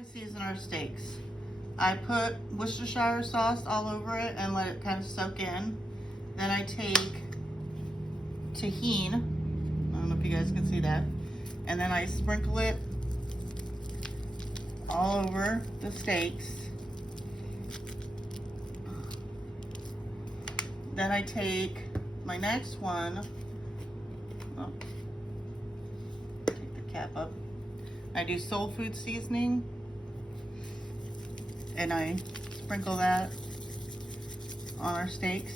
I season our steaks. I put Worcestershire sauce all over it and let it kind of soak in. Then I take tahini. I don't know if you guys can see that. And then I sprinkle it all over the steaks. Then I take my next one. Oh, take the cap up. I do soul food seasoning, and I sprinkle that on our steaks.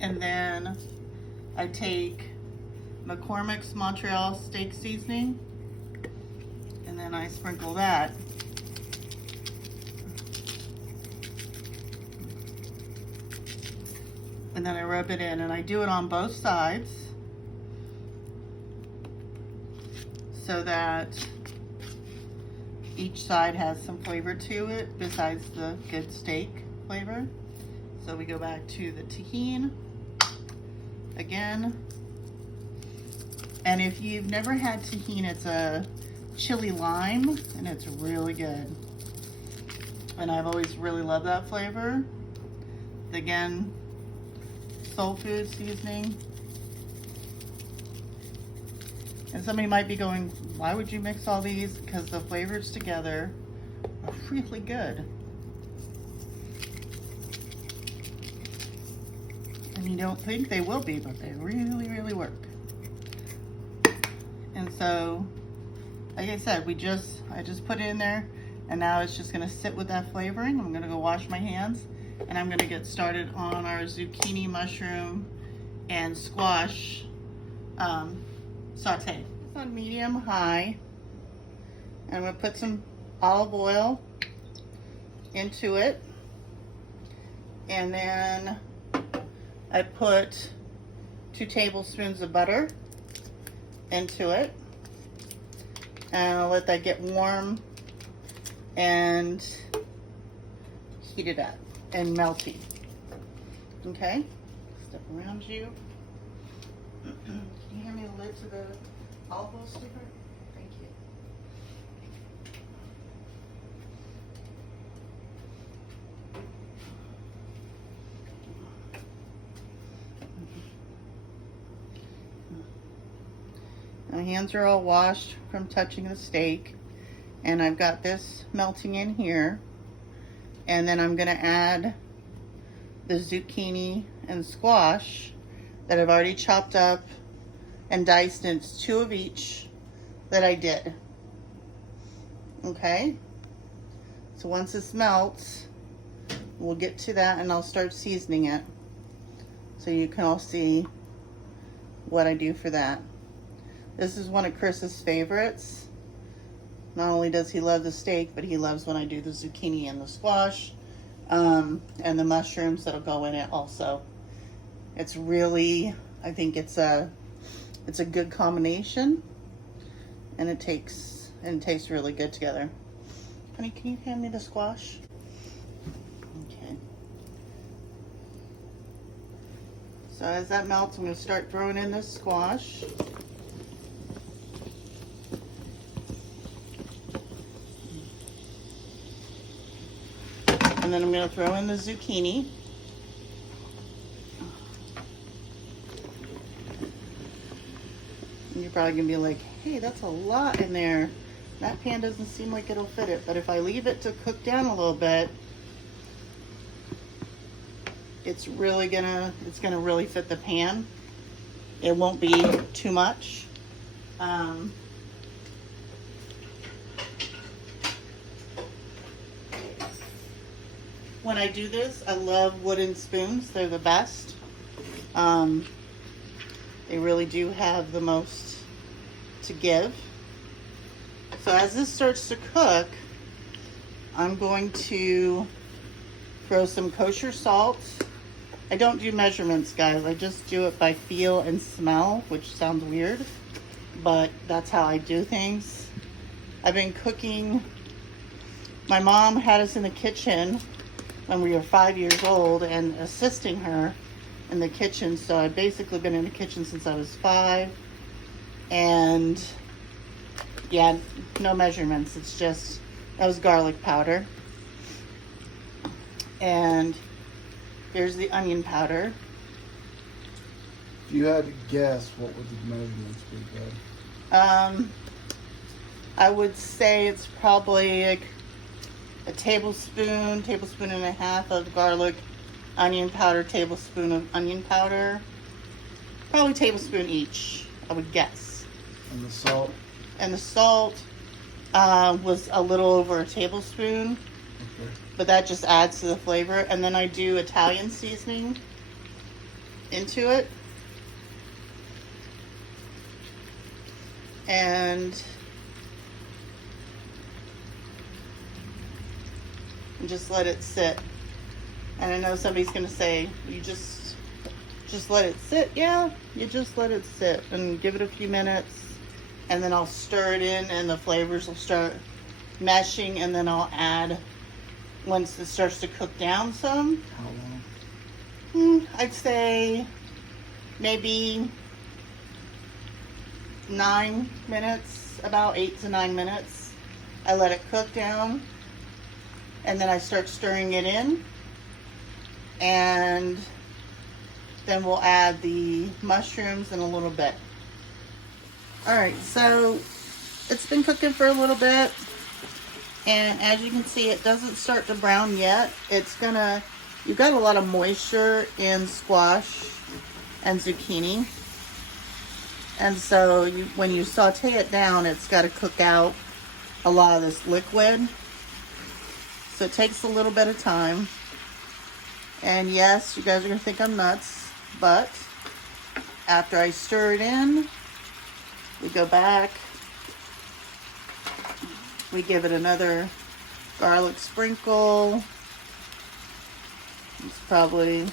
And then I take McCormick's Montreal steak seasoning, and then I sprinkle that. And then I rub it in, and I do it on both sides so that each side has some flavor to it besides the good steak flavor. So we go back to the tahini again. And if you've never had tahini, it's a chili lime, and it's really good. And I've always really loved that flavor. Again, soul food seasoning. And somebody might be going, why would you mix all these? Because the flavors together are really good. And you don't think they will be, but they really, really work. And so, like I said, I just put it in there, and now it's just gonna sit with that flavoring. I'm gonna go wash my hands, and I'm gonna get started on our zucchini, mushroom, and squash saute. It's on medium high, and I'm gonna put some olive oil into it, and then I put 2 tablespoons of butter into it, and I'll let that get warm and heat it up and melty. Okay, step around you. Can you hand me the lid to the olive oil stirrer? Thank you. My hands are all washed from touching the steak, and I've got this melting in here. And then I'm gonna add the zucchini and squash that I've already chopped up and diced, and it's 2 of each that I did. Okay, so once this melts, we'll get to that, and I'll start seasoning it so you can all see what I do for that. This is one of Chris's favorites. Not only does he love the steak, but he loves when I do the zucchini and the squash, and the mushrooms that'll go in it also. It's really, I think it's a good combination, and it tastes really good together. Honey, can you hand me the squash? Okay. So as that melts, I'm going to start throwing in this squash. And then I'm going to throw in the zucchini. And you're probably going to be like, hey, that's a lot in there. That pan doesn't seem like it'll fit it. But if I leave it to cook down a little bit, it's gonna really fit the pan. It won't be too much. When I do this, I love wooden spoons. They're the best. They really do have the most to give. So as this starts to cook, I'm going to throw some kosher salt. I don't do measurements, guys. I just do it by feel and smell, which sounds weird, but that's how I do things. I've been cooking. My mom had us in the kitchen when we were 5 years old and assisting her in the kitchen. So I've basically been in the kitchen since I was 5. And yeah, no measurements. It's just, that was garlic powder. And here's the onion powder. If you had to guess, what would the measurements be, Dad? I would say it's probably like a tablespoon and a half of garlic, onion powder, tablespoon of onion powder. Probably tablespoon each, I would guess. And the salt? And the salt was a little over a tablespoon. Okay. But that just adds to the flavor. And then I do Italian seasoning into it. And just let it sit. And I know somebody's going to say, you just let it sit. Yeah, you just let it sit and give it a few minutes. And then I'll stir it in and the flavors will start meshing. And then I'll add, once it starts to cook down some. How long? I'd say maybe 9 minutes, about 8 to 9 minutes. I let it cook down. And then I start stirring it in. And then we'll add the mushrooms in a little bit. Alright, so it's been cooking for a little bit. And as you can see, it doesn't start to brown yet. You've got a lot of moisture in squash and zucchini. And so when you saute it down, it's got to cook out a lot of this liquid. So it takes a little bit of time. And yes, you guys are going to think I'm nuts, but after I stir it in, we go back, we give it another garlic sprinkle. It's probably a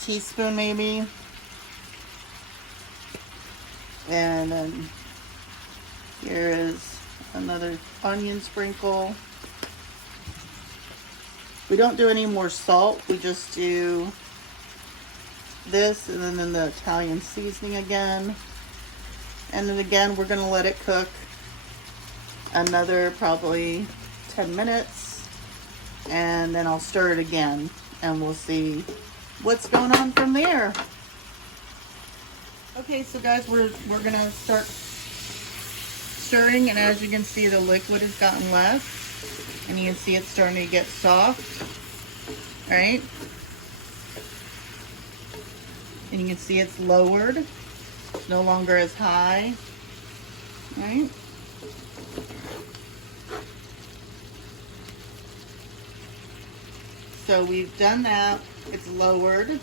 teaspoon maybe. And then here is another onion sprinkle. We don't do any more salt. We just do this and then the Italian seasoning again. And then again, we're gonna let it cook another probably 10 minutes. And then I'll stir it again and we'll see what's going on from there. Okay, so guys, we're gonna start stirring, and as you can see, the liquid has gotten less. And you can see it's starting to get soft, right? And you can see it's lowered. It's no longer as high, right? So we've done that. It's lowered.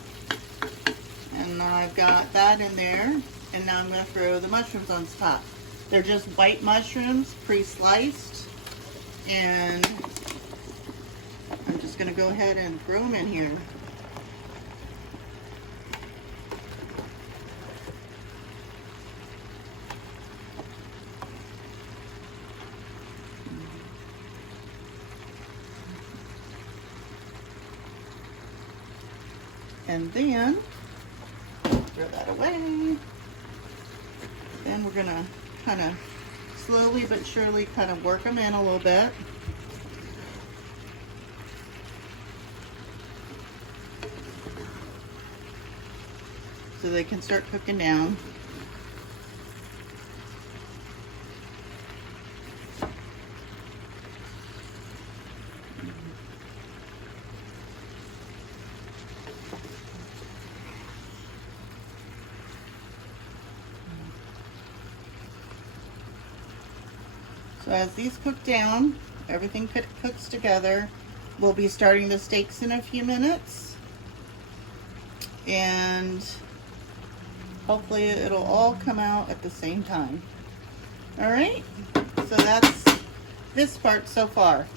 And now I've got that in there. And now I'm going to throw the mushrooms on top. They're just white mushrooms, pre-sliced. And I'm just going to go ahead and throw them in here. And then throw that away. Then we're going to kind of slowly but surely kind of work them in a little bit. So they can start cooking down. So as these cook down, everything cooks together. We'll be starting the steaks in a few minutes. And hopefully it'll all come out at the same time. All right, so that's this part so far.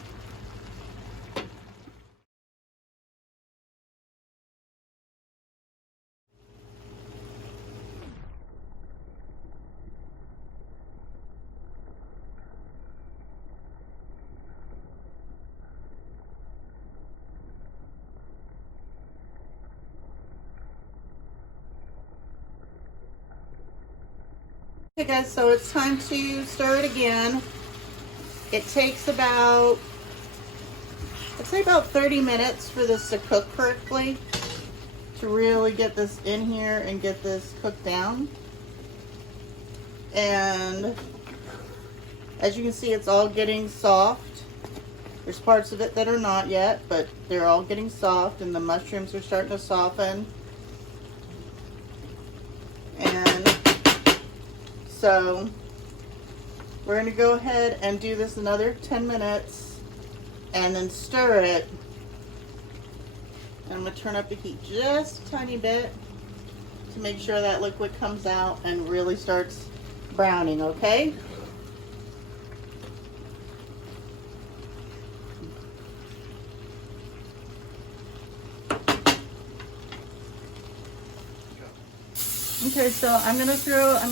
Okay guys, so it's time to stir it again. It takes about, I'd say about 30 minutes for this to cook correctly, to really get this in here and get this cooked down. And as you can see, it's all getting soft. There's parts of it that are not yet, but they're all getting soft, and the mushrooms are starting to soften. And so we're going to go ahead and do this another 10 minutes and then stir it. And I'm going to turn up the heat just a tiny bit to make sure that liquid comes out and really starts browning, okay? Okay, so I'm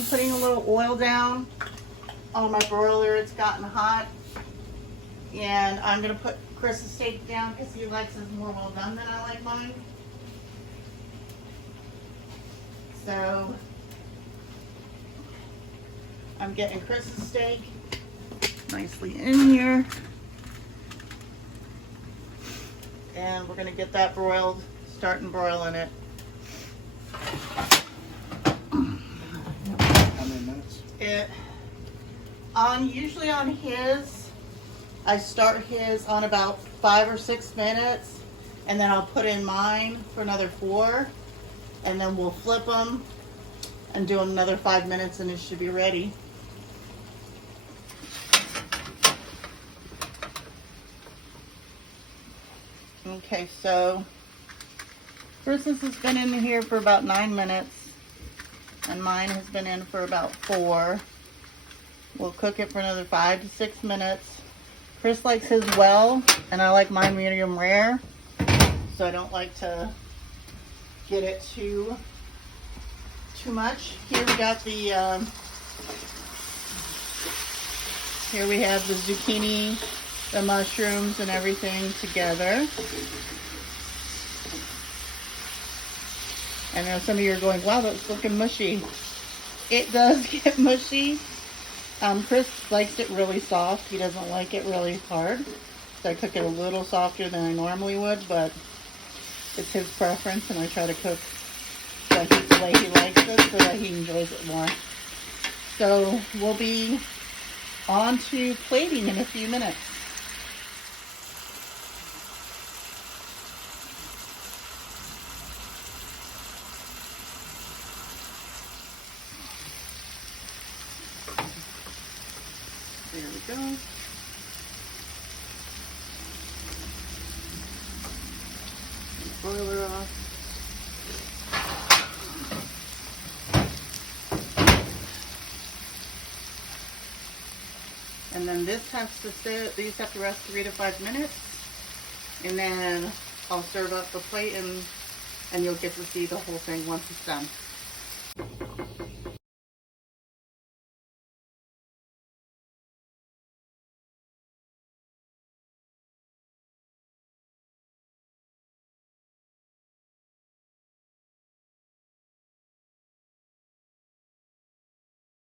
putting a little oil down on my broiler. It's gotten hot. And I'm going to put Chris's steak down because he likes his more well done than I like mine. So I'm getting Chris's steak nicely in here. And we're going to get that broiled, starting broiling it. How many minutes? Usually on his, I start his on about 5 or 6 minutes, and then I'll put in mine for another 4, and then we'll flip them and do them another 5 minutes, and it should be ready. Okay, so Chris's has been in here for about 9 minutes, and mine has been in for about 4. We'll cook it for another 5 to 6 minutes. Chris likes his well, and I like mine medium rare, so I don't like to get it too much. Here we got the here we have the zucchini, the mushrooms, and everything together. I know some of you are going, wow, that's looking mushy. It does get mushy. Chris likes it really soft. He doesn't like it really hard. So I cook it a little softer than I normally would, but it's his preference, and I try to cook the way he likes it so that he enjoys it more. So we'll be on to plating in a few minutes. There we go. Broiler off. And then this has to sit, these have to rest 3 to 5 minutes. And then I'll serve up the plate, and you'll get to see the whole thing once it's done.